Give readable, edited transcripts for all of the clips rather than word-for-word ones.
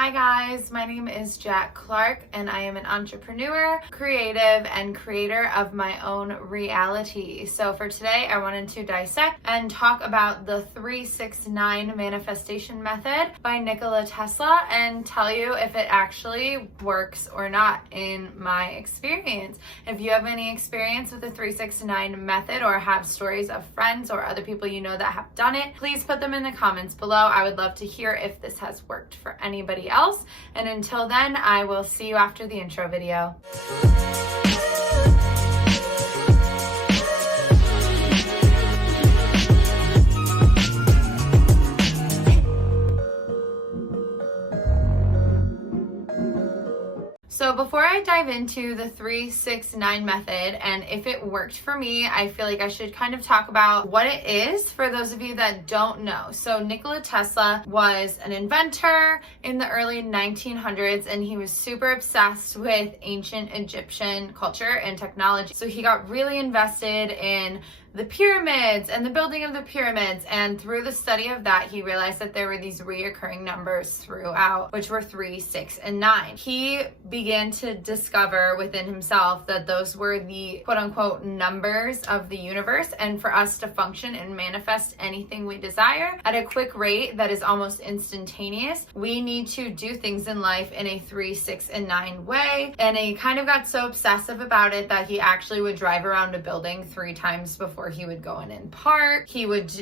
Hi guys, my name is Jacq Clark and I am an entrepreneur, creative, and creator of my own reality. So for today, I wanted to dissect and talk about the 369 manifestation method by Nikola Tesla and tell you if it actually works or not in my experience. If you have any experience with the 369 method or have stories of friends or other people you know that have done it, please put them in the comments below. I would love to hear if this has worked for anybody else. And until then, I will see you after the intro video. So before I dive into the 369 method and if it worked for me, I feel like I should kind of talk about what it is for those of you that don't know. So Nikola Tesla was an inventor in the early 1900s and he was super obsessed with ancient Egyptian culture and technology. So he got really invested in the pyramids and the building of the pyramids, and through the study of that he realized that there were these reoccurring numbers throughout, which were 3, 6, and 9. He began to discover within himself that those were the quote-unquote numbers of the universe, and for us to function and manifest anything we desire at a quick rate that is almost instantaneous, we need to do things in life in a 3, 6, and 9 way. And he kind of got so obsessive about it that he actually would drive around a building 3 times before he would go in and park. He would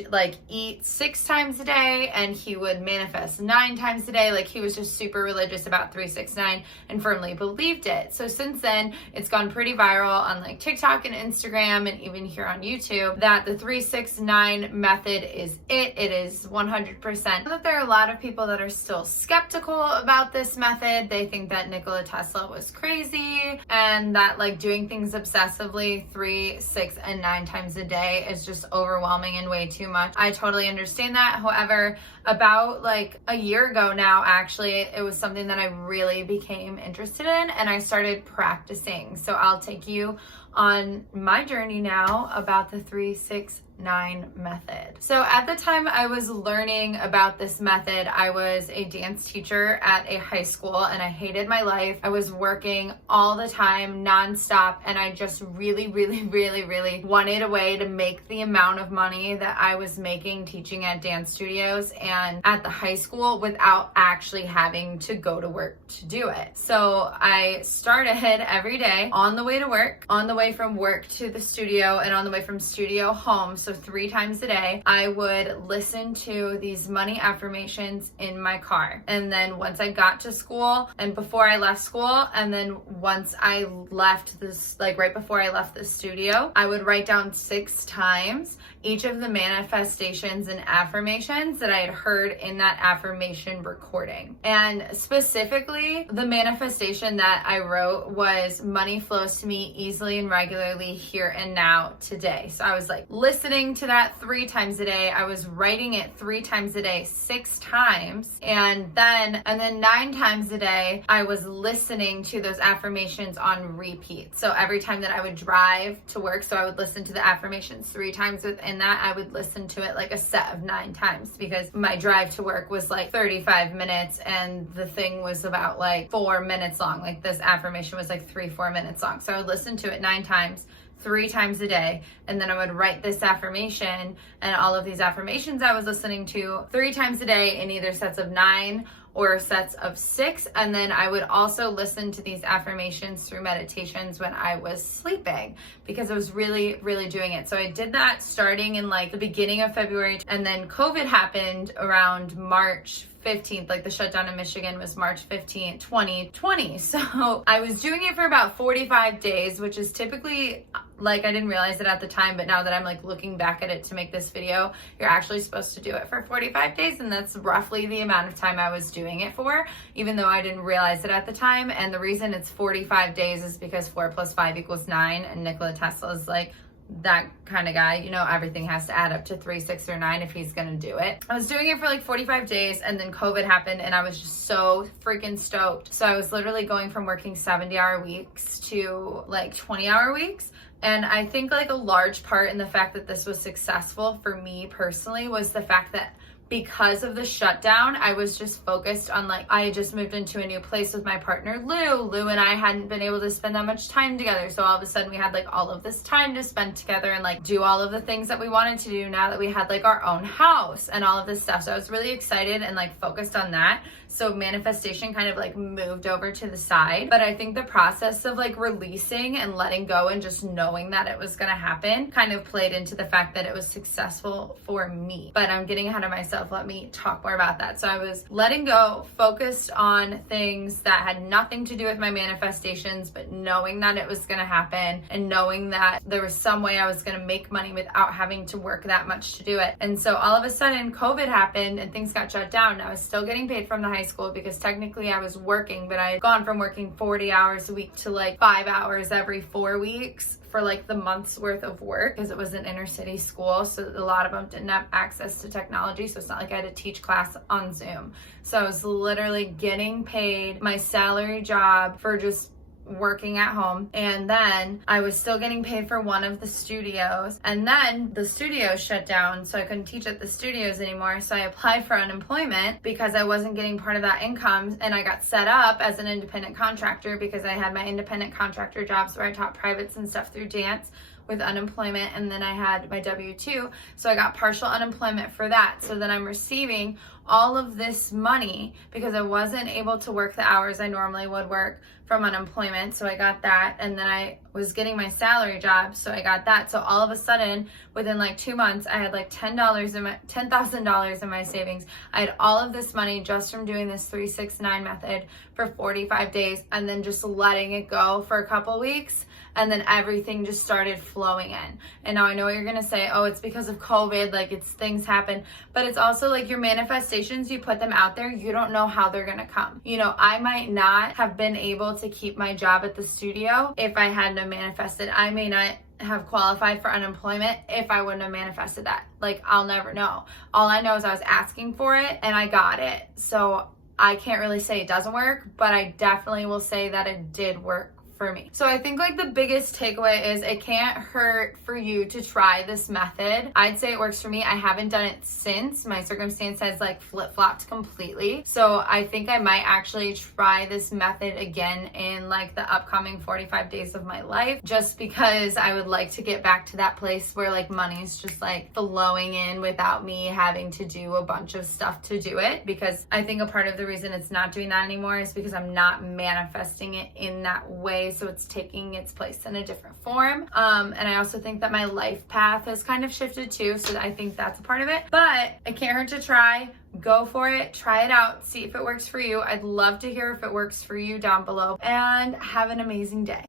eat 6 times a day and he would manifest 9 times a day. Like, he was just super religious about 3, 6, 9 and firmly believed it. So since then, it's gone pretty viral on like TikTok and Instagram and even here on YouTube that the 3, 6, 9 method is it. It is 100%. That there are a lot of people that are still skeptical about this method. They think that Nikola Tesla was crazy and that like doing things obsessively 3, 6, and 9 times a day is just overwhelming and way too much. I totally understand that. However, about like a year ago now, actually, it was something that I really became interested in and I started practicing. So I'll take you on my journey now about the 3, 6, 9 method. So at the time I was learning about this method, I was a dance teacher at a high school and I hated my life. I was working all the time nonstop and I just really wanted a way to make the amount of money that I was making teaching at dance studios and at the high school without actually having to go to work to do it. So I started every day on the way to work, on the way from work to the studio, and on the way from studio home. So 3 times a day, I would listen to these money affirmations in my car. And then once I got to school and before I left school, and then once I left this, like right before I left the studio, I would write down 6 times each of the manifestations and affirmations that I had heard in that affirmation recording. And specifically, the manifestation that I wrote was money flows to me easily and regularly here and now today. So I was like listening to that 3 times a day. I was writing it 3 times a day, 6 times. And then 9 times a day, I was listening to those affirmations on repeat. So every time that I would drive to work, so I would listen to the affirmations 3 times within that, I would listen to it like a set of 9 times because my drive to work was like 35 minutes and the thing was about like 4 minutes long. Like this affirmation was like 3-4 minutes long. So I would listen to it 9 times, 3 times a day, and then I would write this affirmation and all of these affirmations I was listening to 3 times a day in either sets of 9 or sets of 6, and then I would also listen to these affirmations through meditations when I was sleeping because I was really doing it. So I did that starting in like the beginning of February, and then COVID happened around March 15th, like the shutdown in Michigan was March 15th, 2020. So I was doing it for about 45 days, which is typically, like, I didn't realize it at the time, but now that I'm like looking back at it to make this video, you're actually supposed to do it for 45 days. And that's roughly the amount of time I was doing it for, even though I didn't realize it at the time. And the reason it's 45 days is because 4 + 5 = 9. And Nikola Tesla is like that kind of guy, you know, everything has to add up to 3, 6, or 9 if he's gonna do it. I was doing it for like 45 days and then COVID happened and I was just so freaking stoked. So I was literally going from working 70-hour weeks to like 20-hour weeks. And I think like a large part in the fact that this was successful for me personally was the fact that because of the shutdown, I was just focused on like, I just moved into a new place with my partner, Lou and I hadn't been able to spend that much time together. So all of a sudden we had like all of this time to spend together and like do all of the things that we wanted to do now that we had like our own house and all of this stuff. So I was really excited and like focused on that. So manifestation kind of like moved over to the side. But I think the process of like releasing and letting go and just knowing that it was going to happen kind of played into the fact that it was successful for me. But I'm getting ahead of myself. Let me talk more about that. So I was letting go, focused on things that had nothing to do with my manifestations, but knowing that it was going to happen and knowing that there was some way I was going to make money without having to work that much to do it. And so all of a sudden COVID happened and things got shut down. I was still getting paid from the high school because technically I was working, but I had gone from working 40 hours a week to like 5 hours every 4 weeks for like the month's worth of work because it was an inner city school. So a lot of them didn't have access to technology. So it's not like I had to teach class on Zoom. So I was literally getting paid my salary job for just working at home, and then I was still getting paid for one of the studios, and then the studio shut down, so I couldn't teach at the studios anymore. So I applied for unemployment because I wasn't getting part of that income, and I got set up as an independent contractor because I had my independent contractor jobs where I taught privates and stuff through dance with unemployment, and then I had my W-2, so I got partial unemployment for that. So then I'm receiving all of this money because I wasn't able to work the hours I normally would work from unemployment, so I got that, and then I was getting my salary job, so I got that. So all of a sudden, within like 2 months, I had like $10,000 in my savings. I had all of this money just from doing this 3-6-9 method for 45 days, and then just letting it go for a couple weeks, and then everything just started flowing in. And now I know what you're gonna say, oh, it's because of COVID, like it's things happen, but it's also like your manifestations, you put them out there, you don't know how they're gonna come. You know, I might not have been able to keep my job at the studio if I hadn't have manifested. I may not have qualified for unemployment if I wouldn't have manifested that. Like, I'll never know. All I know is I was asking for it and I got it. So I can't really say it doesn't work, but I definitely will say that it did work for me. So I think like the biggest takeaway is it can't hurt for you to try this method. I'd say it works for me. I haven't done it since. My circumstance has like flip-flopped completely. So I think I might actually try this method again in like the upcoming 45 days of my life, just because I would like to get back to that place where like money's just like flowing in without me having to do a bunch of stuff to do it. Because I think a part of the reason it's not doing that anymore is because I'm not manifesting it in that way. So it's taking its place in a different form. And I also think that my life path has kind of shifted too. So I think that's a part of it, but it can't hurt to try. Go for it, try it out, see if it works for you. I'd love to hear if it works for you down below, and have an amazing day.